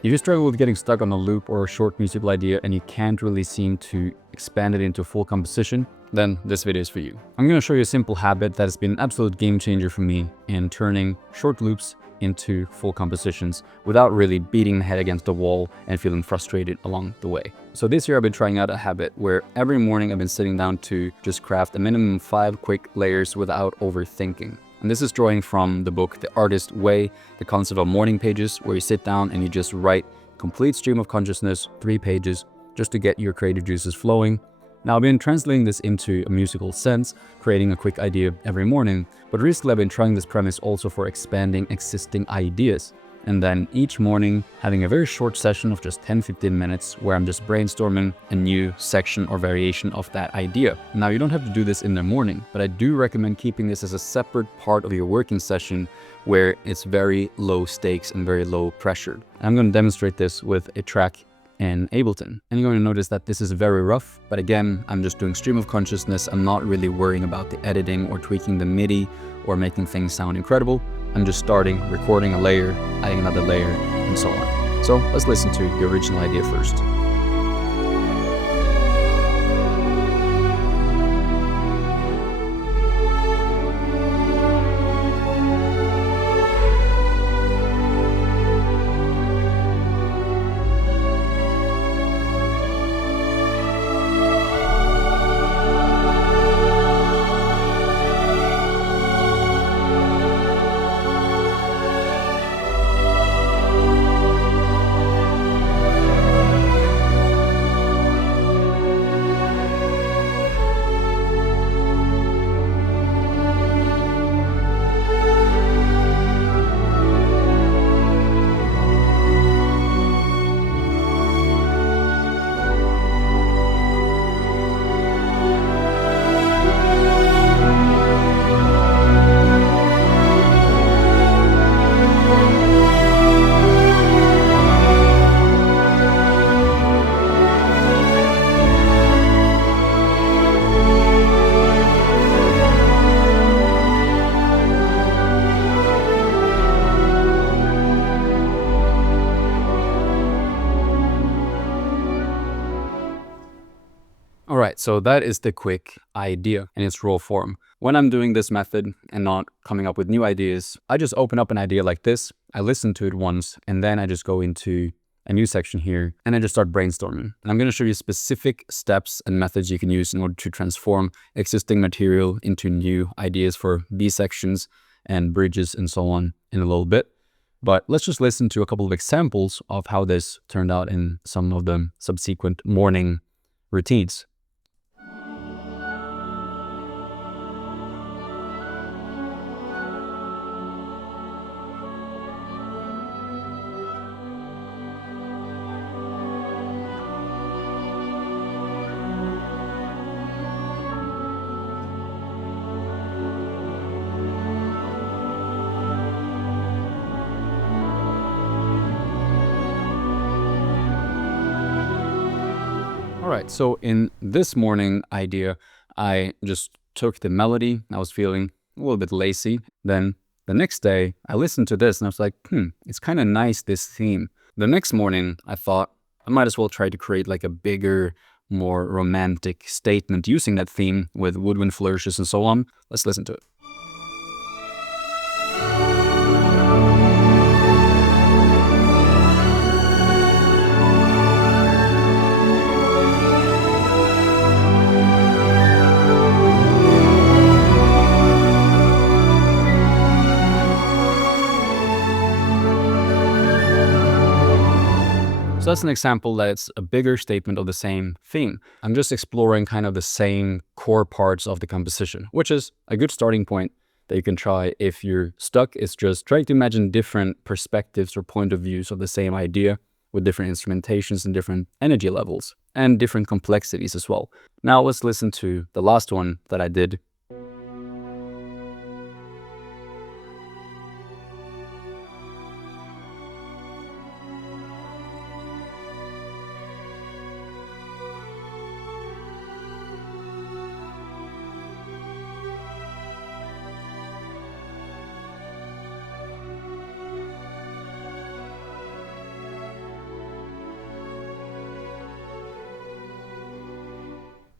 If you struggle with getting stuck on a loop or a short musical idea and you can't really seem to expand it into full composition, then this video is for you. I'm going to show you a simple habit that has been an absolute game changer for me in turning short loops into full compositions without really beating the head against the wall and feeling frustrated along the way. So this year I've been trying out a habit where every morning I've been sitting down to just craft a minimum of 5 quick layers without overthinking. And this is drawing from the book The Artist Way, the concept of morning pages, where you sit down and you just write complete stream of consciousness, 3 pages, just to get your creative juices flowing. Now, I've been translating this into a musical sense, creating a quick idea every morning, but recently I've been trying this premise also for expanding existing ideas. And then each morning having a very short session of just 10-15 minutes where I'm just brainstorming a new section or variation of that idea. Now, you don't have to do this in the morning, but I do recommend keeping this as a separate part of your working session where it's very low stakes and very low pressure. I'm going to demonstrate this with a track in Ableton. And you're going to notice that this is very rough, but again, I'm just doing stream of consciousness. I'm not really worrying about the editing or tweaking the MIDI or making things sound incredible. I'm just starting, recording a layer, adding another layer, and so on. So let's listen to the original idea first. Alright, so that is the quick idea in its raw form. When I'm doing this method and not coming up with new ideas, I just open up an idea like this, I listen to it once, and then I just go into a new section here, and I just start brainstorming. And I'm going to show you specific steps and methods you can use in order to transform existing material into new ideas for B sections and bridges and so on in a little bit. But let's just listen to a couple of examples of how this turned out in some of the subsequent morning routines. All right, so in this morning idea, I just took the melody. I was feeling a little bit lazy. Then the next day, I listened to this and I was like, it's kind of nice, this theme. The next morning, I thought I might as well try to create like a bigger, more romantic statement using that theme with woodwind flourishes and so on. Let's listen to it. So that's an example that it's a bigger statement of the same theme. I'm just exploring kind of the same core parts of the composition, which is a good starting point that you can try if you're stuck. It's just trying to imagine different perspectives or point of views of the same idea with different instrumentations and different energy levels and different complexities as well. Now let's listen to the last one that I did.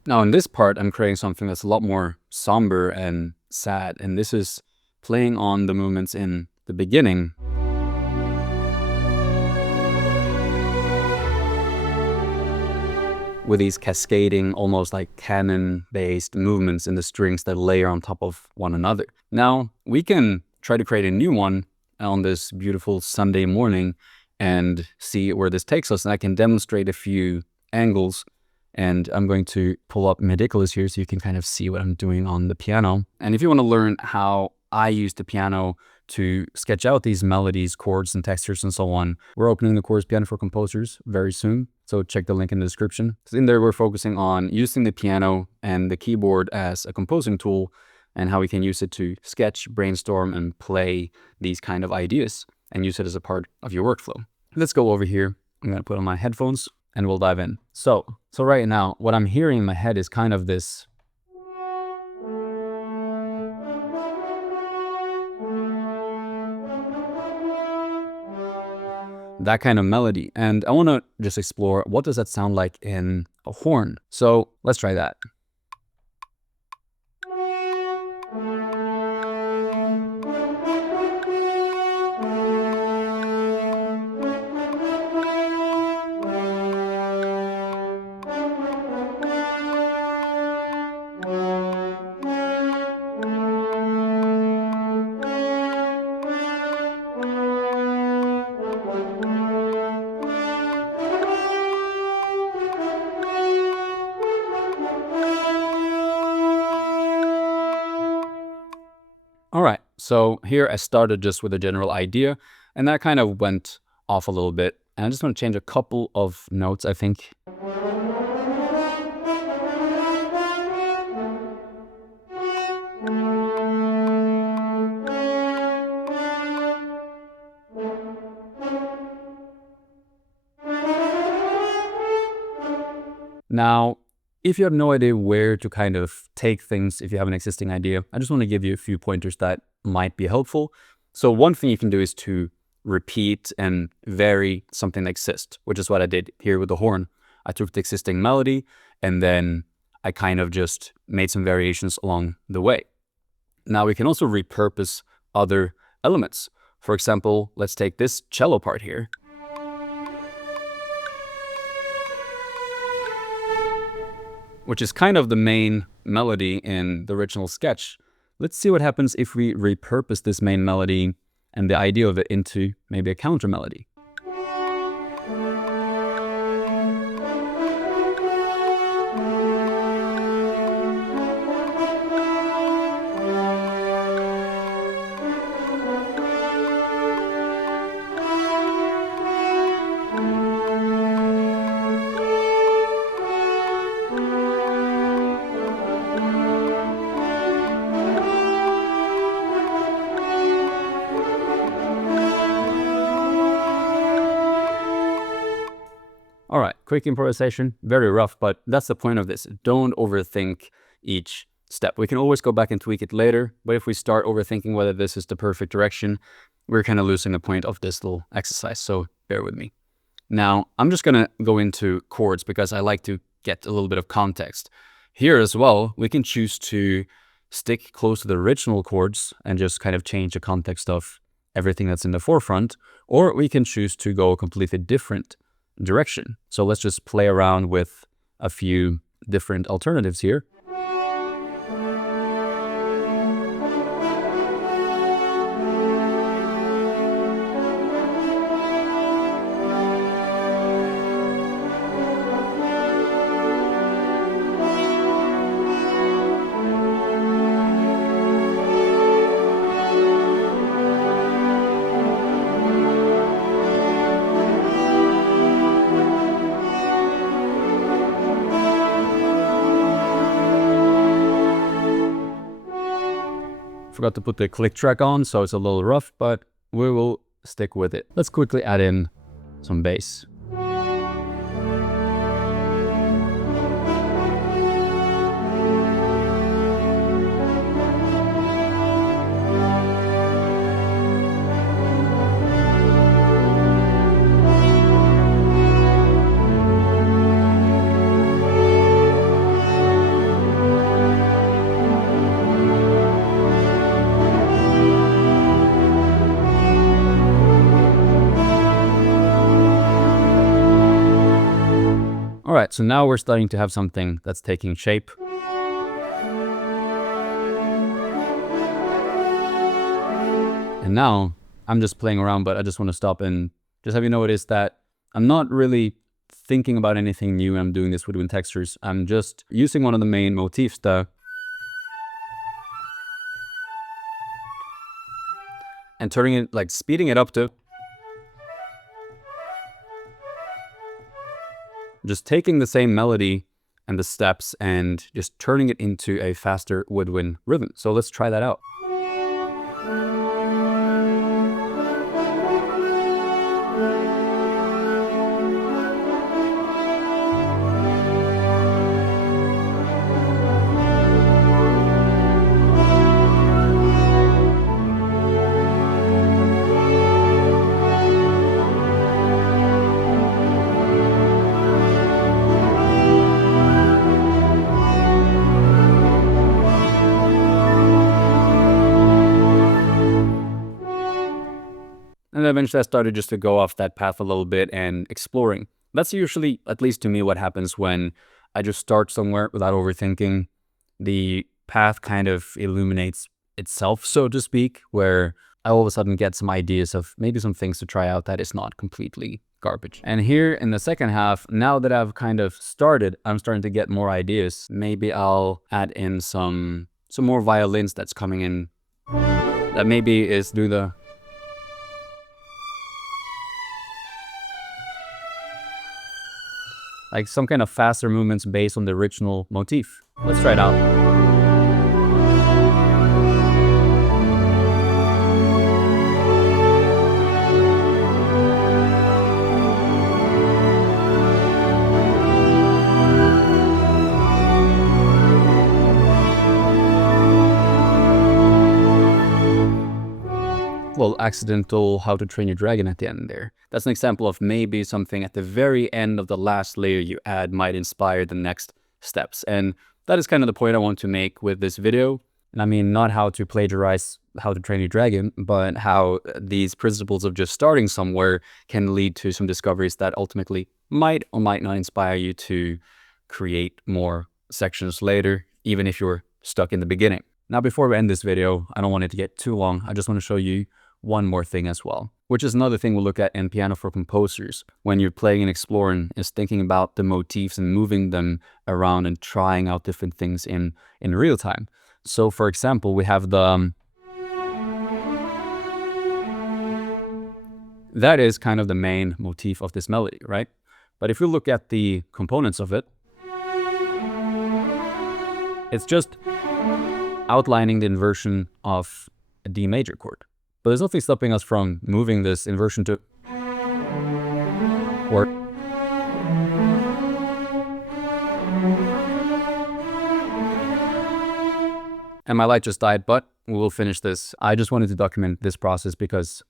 Now in this part, I'm creating something that's a lot more somber and sad, and this is playing on the movements in the beginning. With these cascading, almost like canon-based movements in the strings that layer on top of one another. Now, we can try to create a new one on this beautiful Sunday morning and see where this takes us. And I can demonstrate a few angles. And I'm going to pull up Mediculous here so you can kind of see what I'm doing on the piano. And if you want to learn how I use the piano to sketch out these melodies, chords, and textures, and so on, we're opening the Chords Piano for Composers very soon. So check the link in the description. So in there, we're focusing on using the piano and the keyboard as a composing tool and how we can use it to sketch, brainstorm, and play these kind of ideas and use it as a part of your workflow. Let's go over here. I'm going to put on my headphones and we'll dive in. So right now, what I'm hearing in my head is kind of this that kind of melody. And I want to just explore, what does that sound like in a horn? So let's try that. All right, so here I started just with a general idea, and that kind of went off a little bit. And I just want to change a couple of notes, I think. Now, if you have no idea where to kind of take things, if you have an existing idea, I just want to give you a few pointers that might be helpful. So one thing you can do is to repeat and vary something that exists, which is what I did here with the horn. I took the existing melody and then I kind of just made some variations along the way. Now we can also repurpose other elements. For example, let's take this cello part here. Which is kind of the main melody in the original sketch. Let's see what happens if we repurpose this main melody and the idea of it into maybe a counter melody. All right, quick improvisation, very rough, but that's the point of this. Don't overthink each step. We can always go back and tweak it later, but if we start overthinking whether this is the perfect direction, we're kind of losing the point of this little exercise, so bear with me. Now, I'm just gonna go into chords because I like to get a little bit of context. Here as well, we can choose to stick close to the original chords and just kind of change the context of everything that's in the forefront, or we can choose to go a completely different direction. So let's just play around with a few different alternatives here. Forgot to put the click track on, so it's a little rough, but we will stick with it. Let's quickly add in some bass. All right, so now we're starting to have something that's taking shape. And now I'm just playing around, but I just want to stop and just have you notice that I'm not really thinking about anything new when I'm doing this Woodwind textures. I'm just using one of the main motifs, and turning it, like speeding it up to, just taking the same melody and the steps and just turning it into a faster woodwind rhythm. So let's try that out. And then eventually I started just to go off that path a little bit and exploring. That's usually, at least to me, what happens when I just start somewhere without overthinking. The path kind of illuminates itself, so to speak, where I all of a sudden get some ideas of maybe some things to try out that is not completely garbage. And here in the second half, now that I've kind of started, I'm starting to get more ideas. Maybe I'll add in some more violins that's coming in. That maybe is do the... like some kind of faster movements based on the original motif. Let's try it out. Well, accidental How to Train Your Dragon at the end there. That's an example of maybe something at the very end of the last layer you add might inspire the next steps. And that is kind of the point I want to make with this video. And I mean, not how to plagiarize How to Train Your Dragon, but how these principles of just starting somewhere can lead to some discoveries that ultimately might or might not inspire you to create more sections later, even if you're stuck in the beginning. Now, before we end this video, I don't want it to get too long. I just want to show you one more thing as well, which is another thing we'll look at in Piano for Composers. When you're playing and exploring, is thinking about the motifs and moving them around and trying out different things in real time. So for example, we have the... that is kind of the main motif of this melody, right? But if you look at the components of it, it's just outlining the inversion of a D major chord. But there's nothing stopping us from moving this inversion to... or... and my light just died, but we will finish this. I just wanted to document this process because,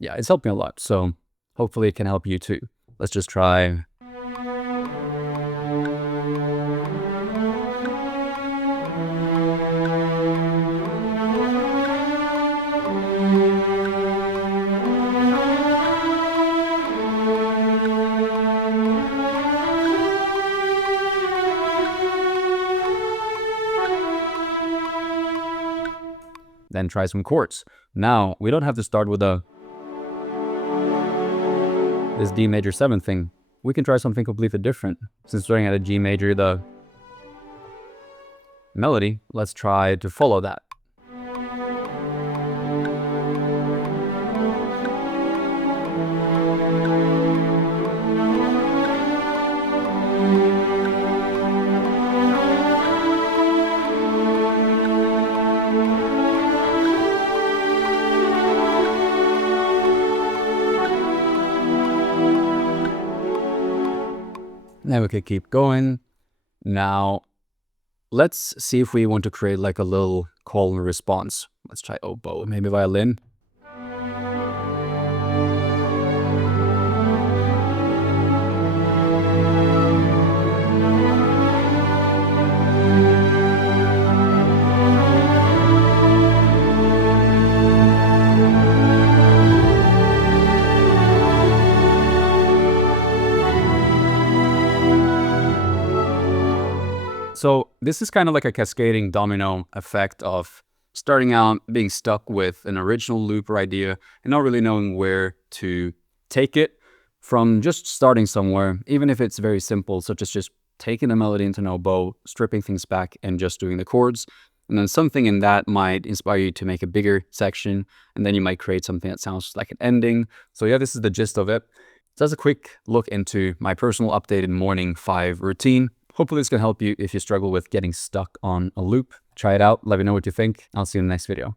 yeah, it's helped me a lot. So hopefully it can help you too. Let's just try... then try some chords. Now, we don't have to start with this D major 7 thing. We can try something completely different. Since starting at a G major, the melody, let's try to follow that. Then we could keep going. Now, let's see if we want to create like a little call and response. Let's try oboe, maybe violin. So this is kind of like a cascading domino effect of starting out being stuck with an original loop or idea and not really knowing where to take it, from just starting somewhere, even if it's very simple, such as just taking the melody into an oboe, stripping things back and just doing the chords. And then something in that might inspire you to make a bigger section, and then you might create something that sounds like an ending. So yeah, this is the gist of it. So that's a quick look into my personal updated morning 5 routine. Hopefully this can help you if you struggle with getting stuck on a loop. Try it out. Let me know what you think. I'll see you in the next video.